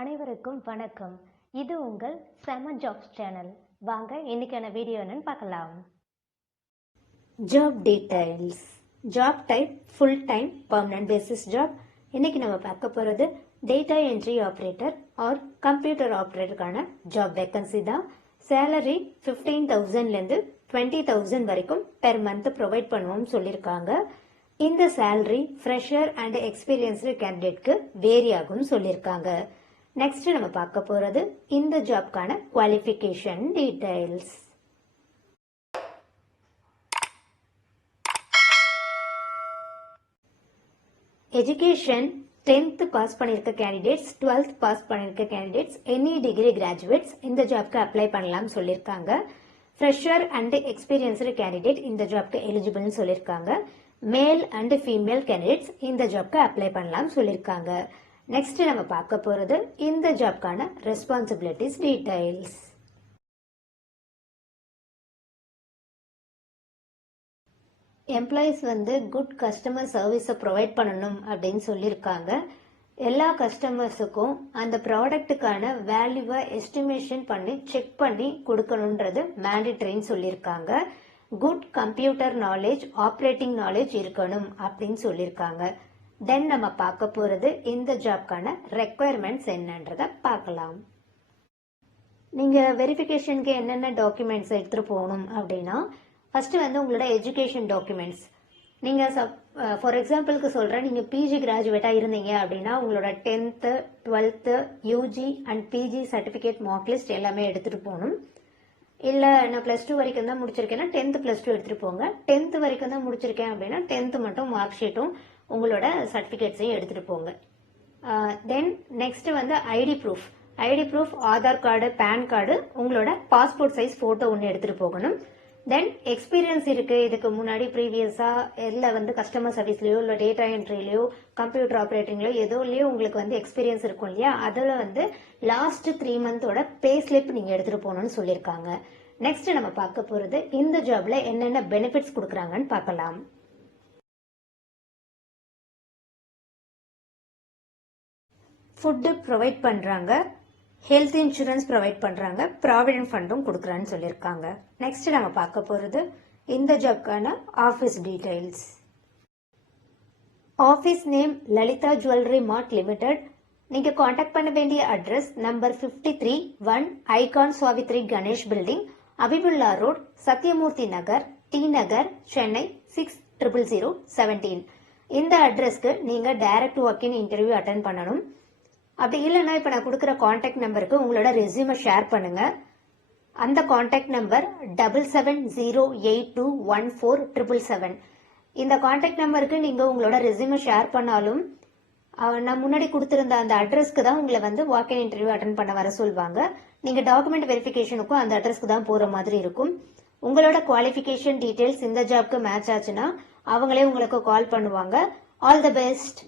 அனைவருக்கும் வணக்கம். இது உங்கள் செம ஜாப்ஸ் சேனல். வாங்க இன்னைக்கான வீடியோ என்னன்னு பார்க்கலாம். Job details. Job type full time permanent basis job. இன்னைக்கு நம்ம பார்க்க போகிறது data entry operator or computer ஆப்ரேட்டருக்கான ஜாப் வேக்கன்சி தான். சேலரி 15,000லேருந்து 20,000 வரைக்கும் பெர் மந்த் ப்ரொவைட் பண்ணுவோம்னு சொல்லியிருக்காங்க. இந்த சேலரி ஃப்ரெஷர் அண்ட் எக்ஸ்பீரியன்ஸ்டு கேண்டிடேட்க்கு வேரி ஆகும்னு சொல்லியிருக்காங்க. நெக்ஸ்ட் நம்ம பார்க்க போறது இந்த ஜாப்க்கான qualification details. Education 10th pass பண்ணிருக்க கேண்டிடேட்ஸ், 12th பாஸ் பண்ணிருக்க கேண்டிடேட்ஸ், எனி டிகிரி கிராஜுவேட்ஸ் இந்த ஜாப்க்கு அப்ளை பண்ணலாம் சொல்லியிருக்காங்க. ஃப்ரெஷர் அண்ட் எக்ஸ்பீரியன்ஸ்டு கேண்டிடேட் இந்த ஜாப்க்கு எலிஜிபிள்னு சொல்லியிருக்காங்க. மேல் அண்ட் ஃபீமேல் கேண்டிடேட்ஸ் இந்த ஜாப்க்கு அப்ளை பண்ணலாம் சொல்லியிருக்காங்க. நெக்ஸ்ட் நம்ம பார்க்க போறது இந்த ஜாப்க்கான responsibilities details. Employees good customer சர்வீஸை ப்ரொவைட் பண்ணணும் அப்படின்னு சொல்லியிருக்காங்க. எல்லா கஸ்டமர்ஸுக்கும் அந்த ப்ராடக்ட்டுக்கான வேல்யூவை எஸ்டிமேஷன் பண்ணி செக் பண்ணி கொடுக்கணுன்றது மேண்டிட்ரின்னு சொல்லியிருக்காங்க. Good computer knowledge, operating knowledge இருக்கணும் அப்படின்னு சொல்லியிருக்காங்க. தென் நம்ம பார்க்க போறது இந்த ஜாப்க்கான ரெக்குயர்மெண்ட்ஸ் என்னன்றத பார்க்கலாம். நீங்க வெரிஃபிகேஷனுக்கு என்னென்ன டாக்குமெண்ட்ஸ் எடுத்துட்டு போகணும் அப்படின்னா, ஃபர்ஸ்ட் உங்களோட எஜுகேஷன் டாக்குமெண்ட்ஸ். நீங்க ஃபார் எக்ஸாம்பிளுக்கு சொல்றேன், நீங்க பிஜி கிராஜுவேட்டா இருந்தீங்க அப்படின்னா உங்களோட 10th 12th UG and PG certificate mark list எல்லாமே எடுத்துட்டு போகணும். இல்ல நான் +2 வரைக்கும் தான் முடிச்சிருக்கேன்னா 10th +2 எடுத்துட்டு போங்க. 10th வரைக்கும் தான் முடிச்சிருக்கேன் அப்படின்னா 10th மட்டும் மார்க் ஷீட்டும் உங்களோட சர்டிபிகேட்ஸையும் எடுத்துட்டு போங்க. Then next ID proof. ID proof Aadhaar card, PAN card, உங்களோட பாஸ்போர்ட் சைஸ் போட்டோ ஒன்று எடுத்துட்டு போகணும். தென் எக்ஸ்பீரியன்ஸ் இருக்கு, இதுக்கு முன்னாடி ப்ரீவியஸா இல்ல கஸ்டமர் சர்வீஸ்லயோ இல்ல டேட்டா என்ட்ரிலயோ கம்ப்யூட்டர் ஆப்ரேட்டிங்லயோ எதோலயோ உங்களுக்கு எக்ஸ்பீரியன்ஸ் இருக்கும் இல்லையா, அதுல லாஸ்ட் 3 மந்தோட பே ஸ்லிப் நீங்க எடுத்துட்டு போகணும்னு சொல்லியிருக்காங்க. நெக்ஸ்ட் நம்ம பார்க்க போறது இந்த ஜாப்ல என்னென்ன பெனிஃபிட்ஸ் கொடுக்குறாங்கன்னு பார்க்கலாம். ஃபுட்டு ப்ரொவைட் பண்ணுறாங்க, ஹெல்த் இன்சூரன்ஸ் ப்ரொவைட் பண்ணுறாங்க, ப்ராவிடென்ட் ஃபண்டும் கொடுக்குறான்னு சொல்லியிருக்காங்க. நெக்ஸ்ட் நம்ம பார்க்க போகிறது இந்த ஜாப்க்கான office details. Office name Lalitha jewellery mart limited. நீங்கள் காண்டாக்ட் பண்ண வேண்டிய address number 53-1 icon Savithri Ganesh building, Abibullah road, Sathyamoorthy Nagar, T Nagar, Chennai 600017. இந்த அட்ரஸ்க்கு நீங்கள் டைரக்ட் வாக்கின் இன்டர்வியூ அட்டன் பண்ணணும். அப்படி இல்லைன்னா இப்போ நான் கொடுக்குற காண்டாக்ட் நம்பருக்கு உங்களோட ரெஸ்யூமை ஷேர் பண்ணுங்க. அந்த காண்டாக்ட் நம்பர் 7708214777. இந்த காண்டாக்ட் நம்பருக்கு நீங்க உங்களோட ரெஸ்யூமை ஷேர் பண்ணாலும் நான் முன்னாடி கொடுத்திருந்த அந்த அட்ரஸ்க்கு தான் உங்களை வாக்கின் இன்டர்வியூ அட்டன் பண்ண வர சொல்வாங்க. நீங்க டாக்குமெண்ட் வெரிஃபிகேஷனுக்கும் அந்த அட்ரஸ்க்கு தான் போற மாதிரி இருக்கும். உங்களோட குவாலிஃபிகேஷன் டீடைல்ஸ் இந்த ஜாப்க்கு மேட்ச் ஆச்சுன்னா அவங்களே உங்களுக்கு கால் பண்ணுவாங்க. All the best.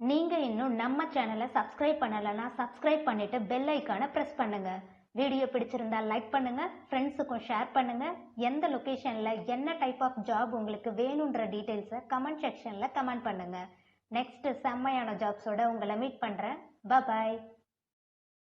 நீங்க இன்னும் நம்ம சேனலை சப்ஸ்கிரைப் பண்ணலன்னா சப்ஸ்கிரைப் பண்ணிட்டு பெல் ஐக்கானை பிரஸ் பண்ணுங்க. வீடியோ பிடிச்சிருந்தா லைக் பண்ணுங்க, ஃப்ரெண்ட்ஸுக்கும் ஷேர் பண்ணுங்க. எந்த லொகேஷன்ல என்ன டைப் ஆஃப் ஜாப் உங்களுக்கு வேணும்ன்ற டீடைல்ஸை கமெண்ட் செக்ஷன்ல கமெண்ட் பண்ணுங்க. நெக்ஸ்ட் செம்மையான ஜாப்ஸோட உங்களை மீட் பண்றேன். பாய்.